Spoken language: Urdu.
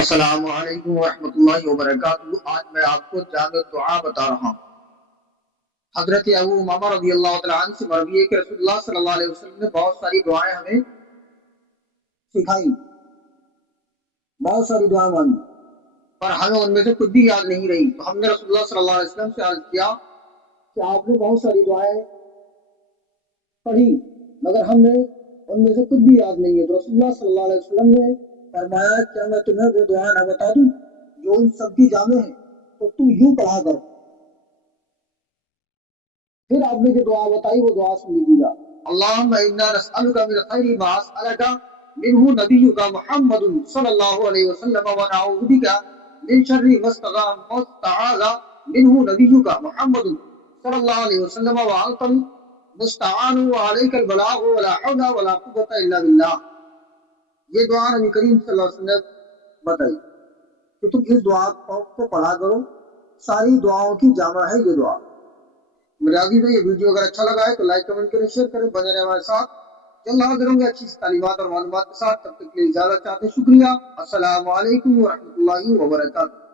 السلام علیکم ورحمۃ اللہ وبرکاتہ۔ آج میں آپ کو جامع دعا بتا رہا ہوں۔ حضرت ابو امامہ رضی اللہ تعالیٰ عنہ سے مروی ہے کہ رسول اللہ صلی اللہ علیہ وسلم نے بہت ساری دعائیں ہمیں سکھائی، بہت ساری دعائیں مانی، پر ہمیں ان میں سے کچھ بھی یاد نہیں رہی۔ تو ہم نے رسول اللہ صلی اللہ علیہ وسلم سے عرض کیا کہ آپ نے بہت ساری دعائیں پڑھی مگر ہمیں ان میں سے کچھ بھی یاد نہیں ہے۔ تو رسول اللہ صلی اللہ علیہ وسلم نے فرمایا کیا میں تمہیں وہ دعا نہ بتا دوں جو ان سب کی جامع ہے؟ تو تم یوں پڑھا کرو۔ پھر آپ نے جو دعا بتائی وہ دعا سن لیجیے گا۔ اللہم انا نسألک من خیر ما اسألک منہ نبیک محمد صلی اللہ علیہ وسلم ونعوذ بک من شر ما استعاذ منہ نبیک محمد صلی اللہ علیہ وسلم وانت المستعان وعلیک البلاغ ولا حول ولا قوة الا باللہ۔ یہ دعا نبی کریم صلی اللہ علیہ وسلم نے بتائی کہ تم اس دعا کو پڑھا کرو، ساری دعاؤں کی جامع ہے یہ دعا۔ میرے عزیز یہ ویڈیو اگر اچھا لگا ہے تو لائک کمنٹ کریں، شیئر کریں، بنے رہے ہمارے ساتھ۔ اللہ حاضر ہوں گے اچھی تعلیمات اور معلومات کے ساتھ، تب تک کے لیے اجازت چاہتے ہیں۔ شکریہ۔ السلام علیکم ورحمۃ اللہ وبرکاتہ۔